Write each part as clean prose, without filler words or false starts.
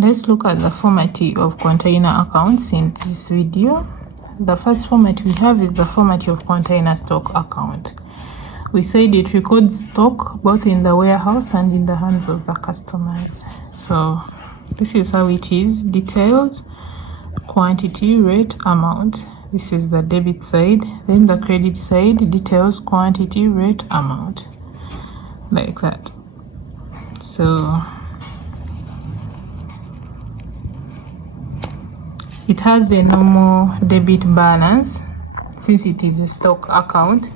Let's look at the formatting of container accounts in this video. The first format we have is the format of container stock account. We said it records stock both in the warehouse and in the hands of the customers. So this is how it is: details, quantity, rate, amount. This is the debit side. Then the credit side: details, quantity, rate, amount, like that. So it has a normal debit balance since it is a stock account.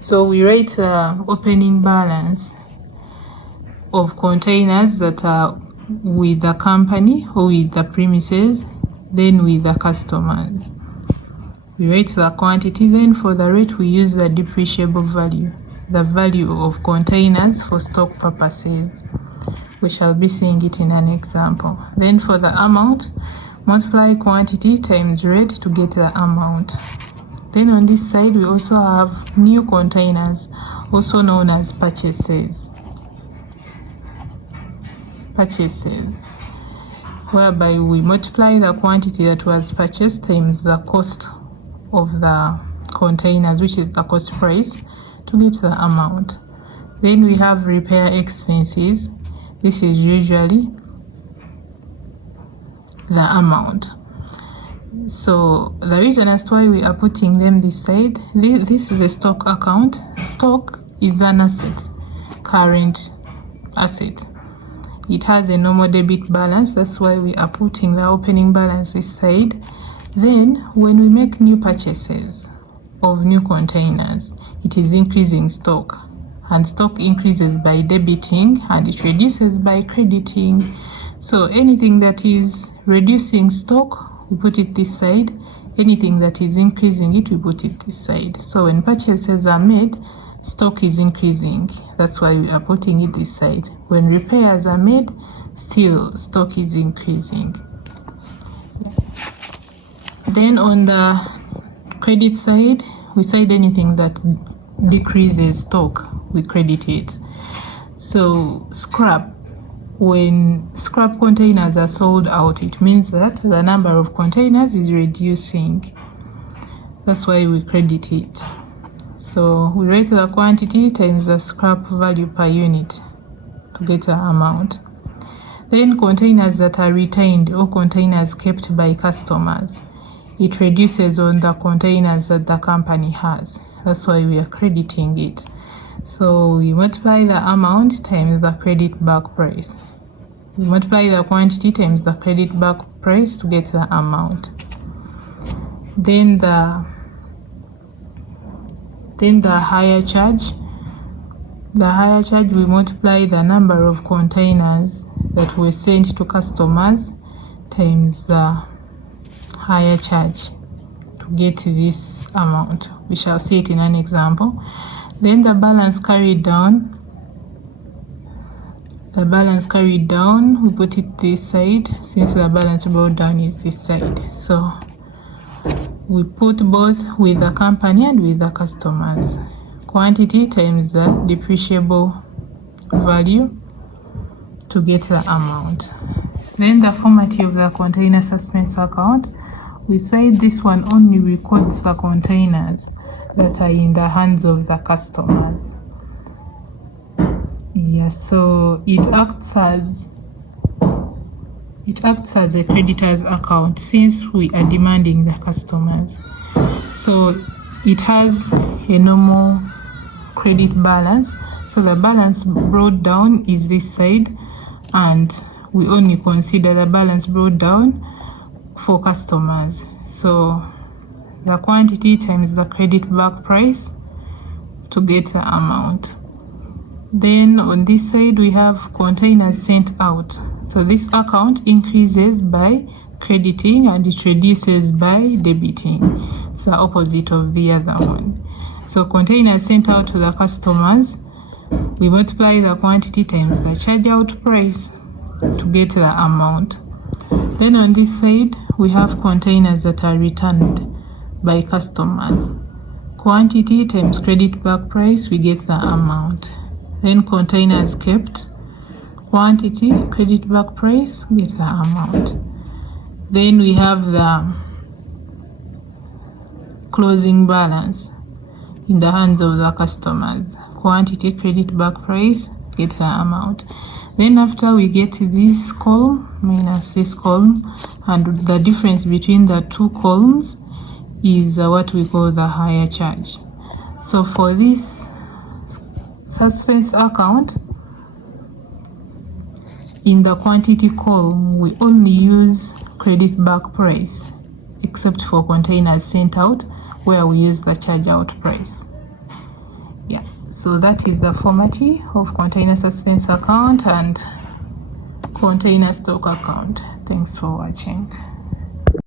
So we write the opening balance of containers that are with the company or with the premises, then with the customers. We write the quantity, then for the rate we use the depreciable value, the value of containers for stock purposes. We shall be seeing it in an example. Then for the amount, multiply quantity times rate to get the amount. Then on this side we also have new containers, also known as purchases, whereby we multiply the quantity that was purchased times the cost of the containers, which is the cost price, to get the amount. Then we have repair expenses. This is usually the amount. So the reason as to why we are putting them this side, this is a stock account. Stock is an asset, current asset. It has a normal debit balance. That's why we are putting the opening balance this side. Then when we make new purchases of new containers, it is increasing stock, and stock increases by debiting and it reduces by crediting. So anything that is reducing stock, we put it this side. Anything that is increasing it, we put it this side. So when purchases are made, stock is increasing. That's why we are putting it this side. When repairs are made, still stock is increasing. Then on the credit side, we said anything that decreases stock, we credit it. So scrap, when scrap containers are sold out, it means that the number of containers is reducing. That's why we credit it. So we write the quantity times the scrap value per unit to get the amount. Then containers that are retained or containers kept by customers, it reduces on the containers that the company has. That's why we are crediting it. So we multiply the amount times the credit back price. We multiply the quantity times the credit back price to get the amount. Then the hire charge. The hire charge, we multiply the number of containers that were sent to customers times the hire charge to get this amount. We shall see it in an example. Then the balance carried down. The balance carried down, we put it this side since the balance brought down is this side. So we put both with the company and with the customers. Quantity times the depreciable value to get the amount. Then the format of the container suspense account, we said this one only records the containers that are in the hands of the customers. Yes, so it acts as a creditor's account since we are demanding the customers. So it has a normal credit balance. So the balance brought down is this side, and we only consider the balance brought down for customers. So the quantity times the credit back price to get the amount. Then on this side we have containers sent out. So this account increases by crediting and it reduces by debiting. It's the opposite of the other one. So containers sent out to the customers, we multiply the quantity times the charge out price to get the amount. Then on this side we have containers that are returned by customers. Quantity times credit back price, we get the amount. Then containers kept, quantity, credit back price, get the amount. Then we have the closing balance in the hands of the customers, quantity, credit back price, get the amount. Then after we get this column minus this column, and the difference between the two columns is what we call the hire charge. So for this suspense account, in the quantity column we only use credit back price, except for containers sent out where we use the charge out price. Yeah, so that is the formatting of container suspense account and container stock account. Thanks for watching.